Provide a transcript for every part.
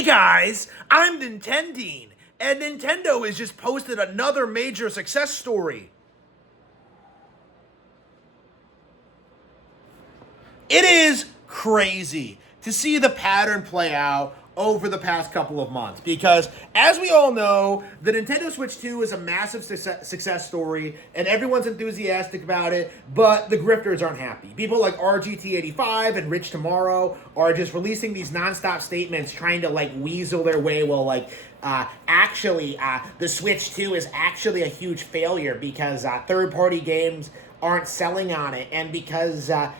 Hey guys, I'm Nintendeen, and Nintendo has just posted another major success story. It is crazy to see the pattern play out over the past couple of months because, as we all know, the Nintendo Switch 2 is a massive success story and everyone's enthusiastic about it, but the grifters aren't happy. People like RGT85 and Rich Tomorrow are just releasing these nonstop statements trying to weasel their way. Well, the Switch 2 is actually a huge failure because third-party games aren't selling on it, and because the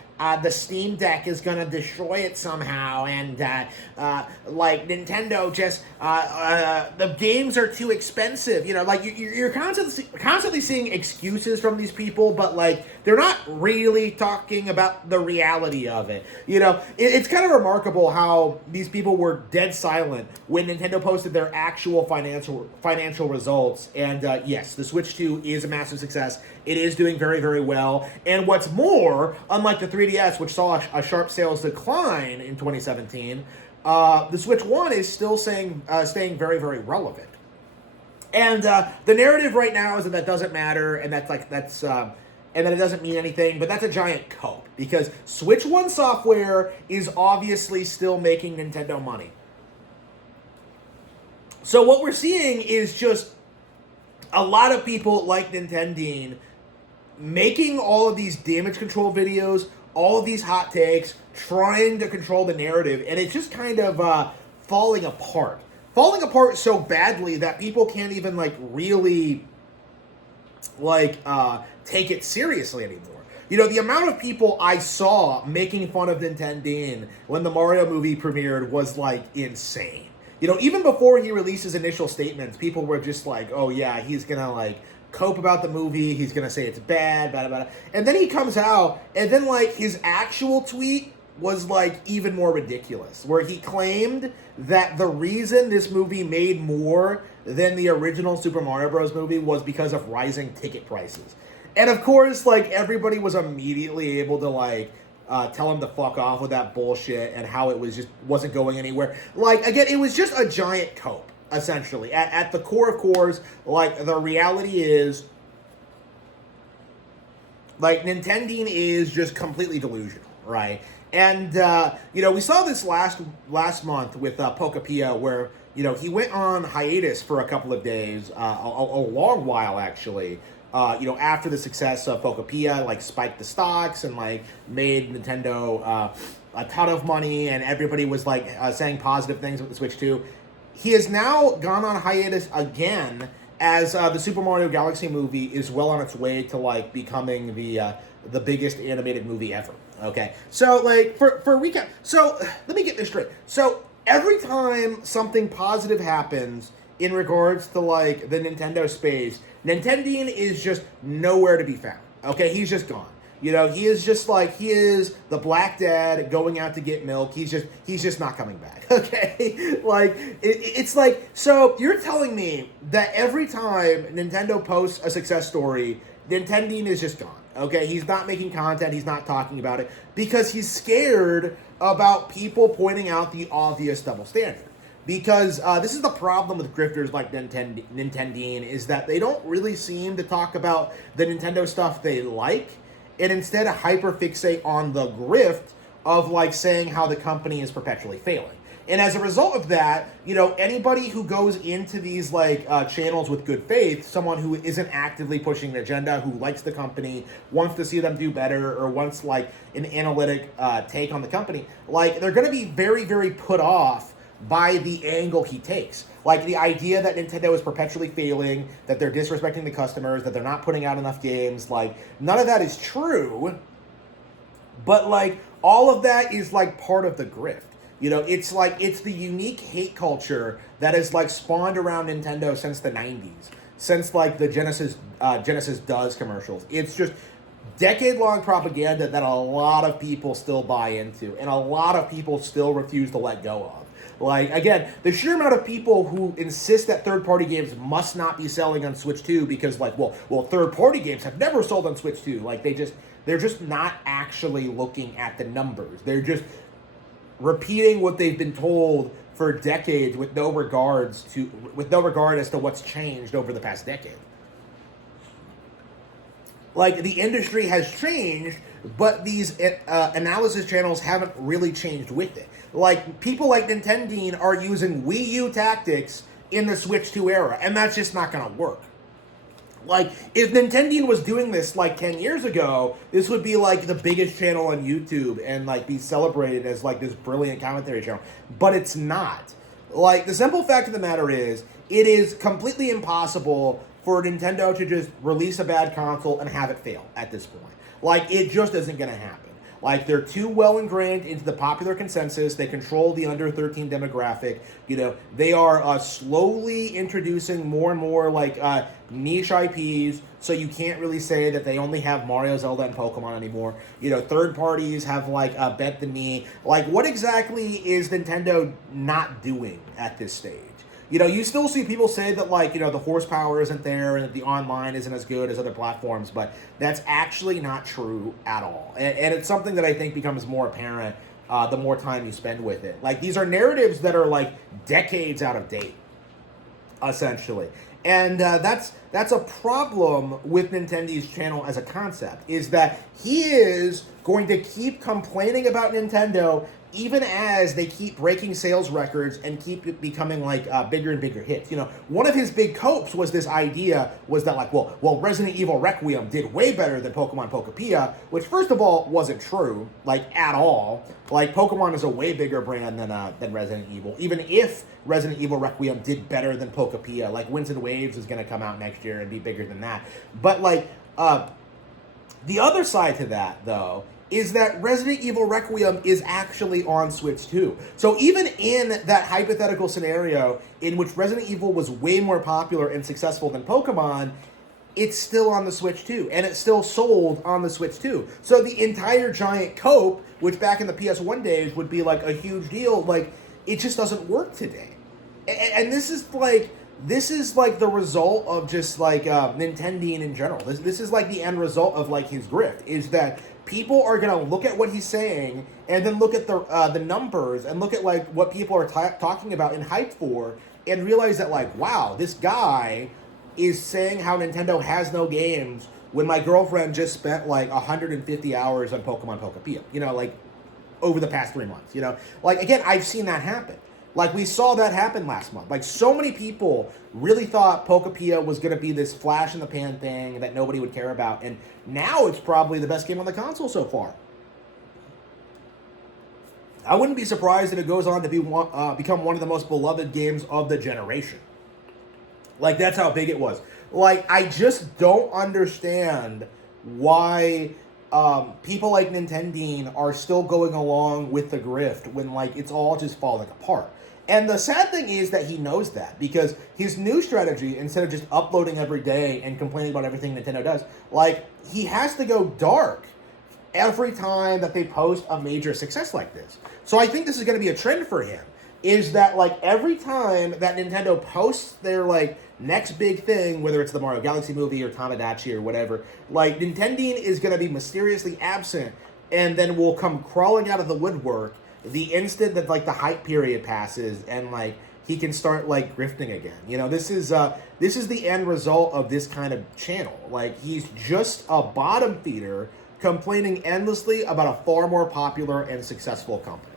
Steam Deck is going to destroy it somehow, and Nintendo just the games are too expensive. You're constantly seeing excuses from these people, but they're not really talking about the reality of it. It's kind of remarkable how these people were dead silent when Nintendo posted their actual financial results. And yes, the Switch 2 is a massive success. It is doing very, very well. And what's more, unlike the 3DS, which saw a sharp sales decline in 2017, the Switch 1 is still staying very, very relevant. And the narrative right now is that doesn't matter, and and that it doesn't mean anything, but that's a giant cope, because Switch 1 software is obviously still making Nintendo money. So what we're seeing is just a lot of people like Nintendeen making all of these damage control videos, all of these hot takes, trying to control the narrative, and it's just kind of falling apart. Falling apart so badly that people can't even really take it seriously anymore. The amount of people I saw making fun of Nintendeen when the Mario movie premiered was insane. Even before he released his initial statements, people were just oh yeah, he's gonna cope about the movie, he's gonna say it's bad, blah, blah, blah. And then he comes out, and then his actual tweet was even more ridiculous, where he claimed that the reason this movie made more than the original Super Mario Bros. Movie was because of rising ticket prices. And of course, everybody was immediately able to tell him to fuck off with that bullshit and how it wasn't going anywhere. Again, it was just a giant cope. Essentially, at the core of cores, the reality is, Nintendeen is just completely delusional, right? And we saw this last month with Pokapia, where he went on hiatus for a couple of days, a long while actually. After the success of Pokapia, spiked the stocks and made Nintendo a ton of money, and everybody was saying positive things with the Switch 2. He has now gone on hiatus again, as the Super Mario Galaxy movie is well on its way to becoming the biggest animated movie ever. Okay, so for recap, so let me get this straight. So every time something positive happens in regards to the Nintendo space, Nintendeen is just nowhere to be found. Okay, he's just gone. He is just he is the black dad going out to get milk. He's just not coming back. Okay, it's so you're telling me that every time Nintendo posts a success story, Nintendeen is just gone. Okay, he's not making content. He's not talking about it because he's scared about people pointing out the obvious double standard. Because this is the problem with grifters like Nintendeen, is that they don't really seem to talk about the Nintendo stuff they like, and instead hyperfixate on the grift of saying how the company is perpetually failing. And as a result of that, anybody who goes into these channels with good faith, someone who isn't actively pushing an agenda, who likes the company, wants to see them do better, or wants an analytic take on the company, they're going to be very, very put off by the angle he takes. The idea that Nintendo is perpetually failing, that they're disrespecting the customers, that they're not putting out enough games, none of that is true, but all of that is part of the grift. It's the unique hate culture that has spawned around Nintendo since the 90s, since the Genesis Does commercials. It's just decade-long propaganda that a lot of people still buy into, and a lot of people still refuse to let go of. Again, the sheer amount of people who insist that third-party games must not be selling on Switch 2 because, third-party games have never sold on Switch 2. They're just not actually looking at the numbers. They're just repeating what they've been told for decades with no regard as to what's changed over the past decade. Like, the industry has changed, but these analysis channels haven't really changed with it. Like, people like Nintendeen are using Wii U tactics in the Switch 2 era, and that's just not going to work. Like, if Nintendeen was doing this like 10 years ago, this would be like the biggest channel on YouTube and like be celebrated as like this brilliant commentary channel. But it's not. Like, the simple fact of the matter is, it is completely impossible for Nintendo to just release a bad console and have it fail at this point. Like, it just isn't going to happen. Like, they're too well ingrained into the popular consensus. They control the under 13 demographic. You know, they are slowly introducing more and more like niche IPs. So you can't really say that they only have Mario, Zelda, and Pokemon anymore. You know, third parties have like bent the knee. Like, what exactly is Nintendo not doing at this stage? You know, you still see people say that, like, you know, the horsepower isn't there and that the online isn't as good as other platforms, but that's actually not true at all. And it's something that I think becomes more apparent the more time you spend with it. Like, these are narratives that are, like, decades out of date, essentially. And that's a problem with Nintendo's channel as a concept, is that he is going to keep complaining about Nintendo even as they keep breaking sales records and keep becoming like bigger and bigger hits. You know, one of his big copes was this idea was that like, well, Resident Evil Requiem did way better than Pokemon Pokepia, which first of all wasn't true, like at all. Like, Pokemon is a way bigger brand than Resident Evil. Even if Resident Evil Requiem did better than Pokepia, like Winds and Waves is going to come out next year and be bigger than that. But like, the other side to that though is that Resident Evil Requiem is actually on Switch 2. So even in that hypothetical scenario in which Resident Evil was way more popular and successful than Pokemon, it's still on the Switch 2, and it's still sold on the Switch 2. So the entire giant cope, which back in the PS1 days would be like a huge deal, like, it just doesn't work today. And this is like the result of just like Nintendeen in general. This is like the end result of like his grift, is that people are going to look at what he's saying and then look at the numbers and look at like what people are talking about and hyped for and realize that like, wow, this guy is saying how Nintendo has no games when my girlfriend just spent like 150 hours on Pokemon Pokepia, you know, like over the past 3 months, you know, like, again, I've seen that happen. Like, we saw that happen last month. Like, so many people really thought Pokepia was going to be this flash-in-the-pan thing that nobody would care about, and now it's probably the best game on the console so far. I wouldn't be surprised if it goes on to become one of the most beloved games of the generation. Like, that's how big it was. Like, I just don't understand why people like Nintendeen are still going along with the grift when, like, it's all just falling apart. And the sad thing is that he knows that, because his new strategy, instead of just uploading every day and complaining about everything Nintendo does, like, he has to go dark every time that they post a major success like this. So I think this is going to be a trend for him, is that, like, every time that Nintendo posts their, like, next big thing, whether it's the Mario Galaxy movie or Tamagotchi or whatever, like, Nintendeen is going to be mysteriously absent and then will come crawling out of the woodwork the instant that, like, the hype period passes and, like, he can start, like, grifting again. You know, this is the end result of this kind of channel. Like, he's just a bottom feeder complaining endlessly about a far more popular and successful company.